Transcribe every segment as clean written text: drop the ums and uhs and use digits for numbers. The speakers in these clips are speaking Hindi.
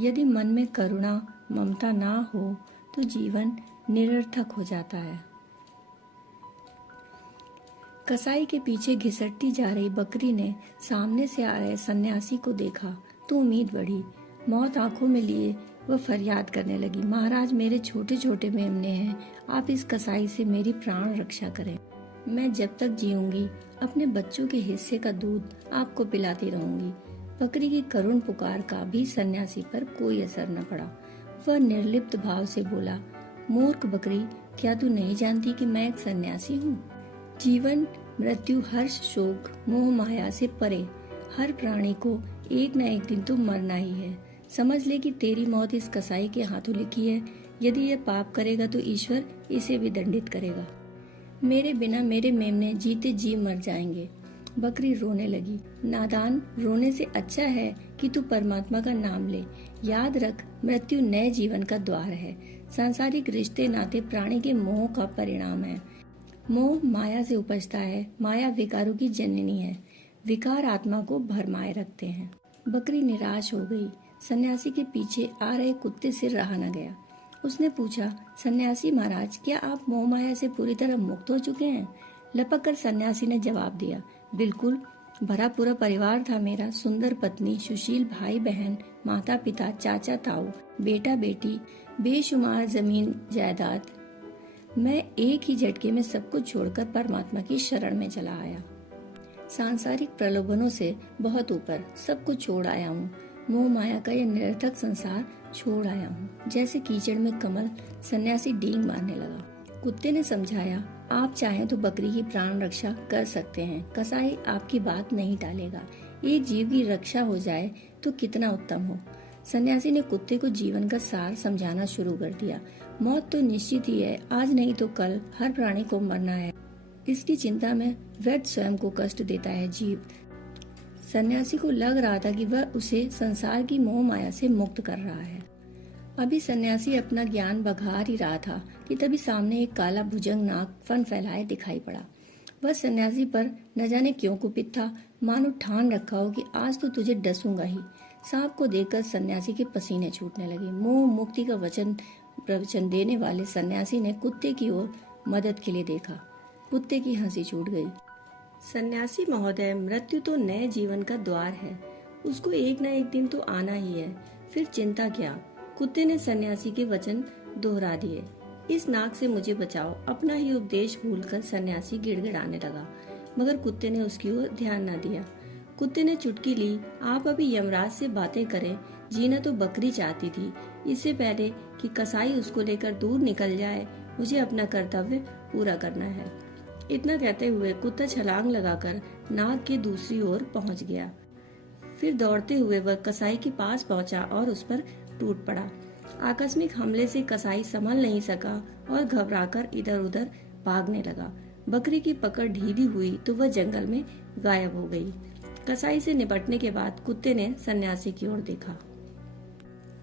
यदि मन में करुणा ममता ना हो तो जीवन निरर्थक हो जाता है। कसाई के पीछे घिसटती जा रही बकरी ने सामने से आ रहे सन्यासी को देखा तो उम्मीद बढ़ी। मौत आंखों में लिए वह फरियाद करने लगी, महाराज मेरे छोटे छोटे मेमने हैं, आप इस कसाई से मेरी प्राण रक्षा करें। मैं जब तक जीऊंगी अपने बच्चों के हिस्से का दूध आपको पिलाती रहूंगी। बकरी की करुण पुकार का भी सन्यासी पर कोई असर न पड़ा। वह निर्लिप्त भाव से बोला, मूर्ख बकरी, क्या तू नहीं जानती कि मैं एक सन्यासी हूँ? जीवन मृत्यु हर्ष शोक मोह माया से परे हर प्राणी को एक न एक दिन तो मरना ही है। समझ ले कि तेरी मौत इस कसाई के हाथों लिखी है। यदि यह पाप करेगा तो ईश्वर इसे भी दंडित करेगा। मेरे बिना मेरे मेमने जीते जी मर जाएंगे। बकरी रोने लगी, नादान, रोने से अच्छा है कि तू परमात्मा का नाम ले। याद रख, मृत्यु नए जीवन का द्वार है। सांसारिक रिश्ते नाते प्राणी के मोह का परिणाम है। मोह माया से उपजता है, माया विकारों की जननी है। विकार आत्मा को भरमाए रखते हैं। बकरी निराश हो गई। सन्यासी के पीछे आ रहे कुत्ते से रहा न गया। उसने पूछा, सन्यासी महाराज, क्या आप मोह माया से पूरी तरह मुक्त हो चुके हैं? लपक कर सन्यासी ने जवाब दिया, बिल्कुल। भरा पूरा परिवार था मेरा, सुंदर पत्नी, सुशील भाई बहन, माता पिता, चाचा ताऊ, बेटा बेटी, बेशुमार जमीन जायदाद। मैं एक ही झटके में सब कुछ छोड़कर परमात्मा की शरण में चला आया। सांसारिक प्रलोभनों से बहुत ऊपर सब कुछ छोड़ आया हूँ। मोह माया का यह निरर्थक संसार छोड़ आया हूँ। जैसे कीचड़ में कमल, सन्यासी डींग मारने लगा। कुत्ते ने समझाया, आप चाहें तो बकरी की प्राण रक्षा कर सकते हैं। कसाई आपकी बात नहीं टालेगा। एक जीव की रक्षा हो जाए तो कितना उत्तम हो। सन्यासी ने कुत्ते को जीवन का सार समझाना शुरू कर दिया। मौत तो निश्चित ही है, आज नहीं तो कल हर प्राणी को मरना है। इसकी चिंता में व्यर्थ स्वयं को कष्ट देता है जीव। सन्यासी को लग रहा था कि वह उसे संसार की मोह माया से मुक्त कर रहा है। अभी सन्यासी अपना ज्ञान बघार ही रहा था कि तभी सामने एक काला भुजंग नाग फन फैलाए दिखाई पड़ा। वह सन्यासी पर न जाने क्यों कुपित था, मानो ठान रखा हो कि आज तो तुझे डसूंगा ही। सांप को देखकर सन्यासी के पसीने छूटने लगे। मोह मुक्ति का प्रवचन देने वाले सन्यासी ने कुत्ते की ओर मदद के लिए देखा। कुत्ते की हंसी छूट गई। सन्यासी महोदय, मृत्यु तो नए जीवन का द्वार है, उसको एक न एक दिन तो आना ही है, फिर चिंता क्या? कुत्ते ने सन्यासी के वचन दोहरा दिए। इस नाग से मुझे बचाओ। अपना ही उपदेश भूलकर सन्यासी गिड़गिड़ाने लगा, मगर कुत्ते ने उसकी ओर ध्यान न दिया। कुत्ते ने चुटकी ली, आप अभी यमराज से बातें करें, जीना तो बकरी चाहती थी। इससे पहले कि कसाई उसको लेकर दूर निकल जाए, मुझे अपना कर्तव्य पूरा करना है। इतना कहते हुए कुत्ता छलांग लगाकर नाग के दूसरी ओर पहुंच गया। फिर दौड़ते हुए वह कसाई के पास पहुंचा और उस पर टूट पड़ा। आकस्मिक हमले से कसाई संभल नहीं सका और घबराकर इधर उधर भागने लगा। बकरी की पकड़ ढीली हुई तो वह जंगल में गायब हो गई। कसाई से निपटने के बाद कुत्ते ने सन्यासी की ओर देखा।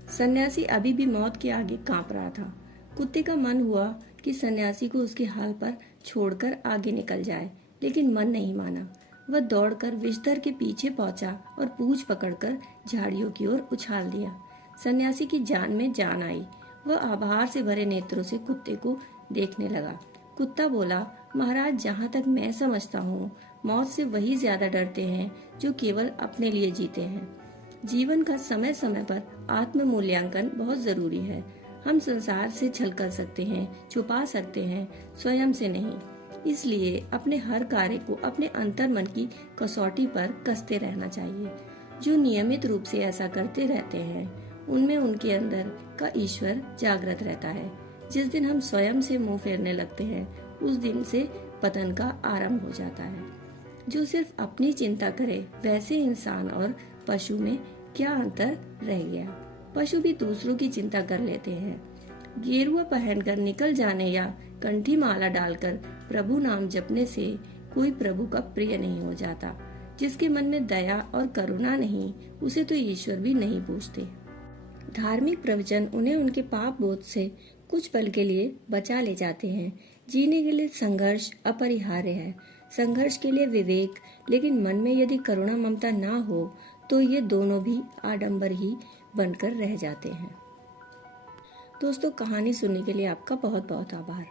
सन्यासी अभी भी मौत के आगे कांप रहा था। कुत्ते का मन हुआ कि सन्यासी को उसके हाल पर छोड़कर आगे निकल जाए, लेकिन मन नहीं माना। वह दौड़कर विषधर के पीछे पहुंचा और पूंछ पकड़कर झाड़ियों की ओर उछाल दिया। सन्यासी की जान में जान आई। वह आभार से भरे नेत्रों से कुत्ते को देखने लगा। कुत्ता बोला, महाराज, जहाँ तक मैं समझता हूँ, मौत से वही ज्यादा डरते हैं जो केवल अपने लिए जीते हैं। जीवन का समय समय पर आत्म मूल्यांकन बहुत जरूरी है। हम संसार से छल कर सकते हैं, छुपा सकते हैं, स्वयं से नहीं। इसलिए अपने हर कार्य को अपने अंतर मन की कसौटी पर कसते रहना चाहिए। जो नियमित रूप से ऐसा करते रहते हैं, उनमें उनके अंदर का ईश्वर जागृत रहता है। जिस दिन हम स्वयं से मुंह फेरने लगते हैं, उस दिन से पतन का आरंभ हो जाता है। जो सिर्फ अपनी चिंता करे, वैसे इंसान और पशु में क्या अंतर रह गया? पशु भी दूसरों की चिंता कर लेते हैं। गेरुआ पहनकर निकल जाने या कंठी माला डालकर प्रभु नाम जपने से कोई प्रभु का प्रिय नहीं हो जाता। जिसके मन में दया और करुणा नहीं, उसे तो ईश्वर भी नहीं पूछते। धार्मिक प्रवचन उन्हें उनके पाप बोध से कुछ पल के लिए बचा ले जाते हैं। जीने के लिए संघर्ष अपरिहार्य है। संघर्ष के लिए विवेक, लेकिन मन में यदि करुणा ममता ना हो तो ये दोनों भी आडंबर ही बनकर रह जाते हैं। दोस्तों, कहानी सुनने के लिए आपका बहुत बहुत आभार।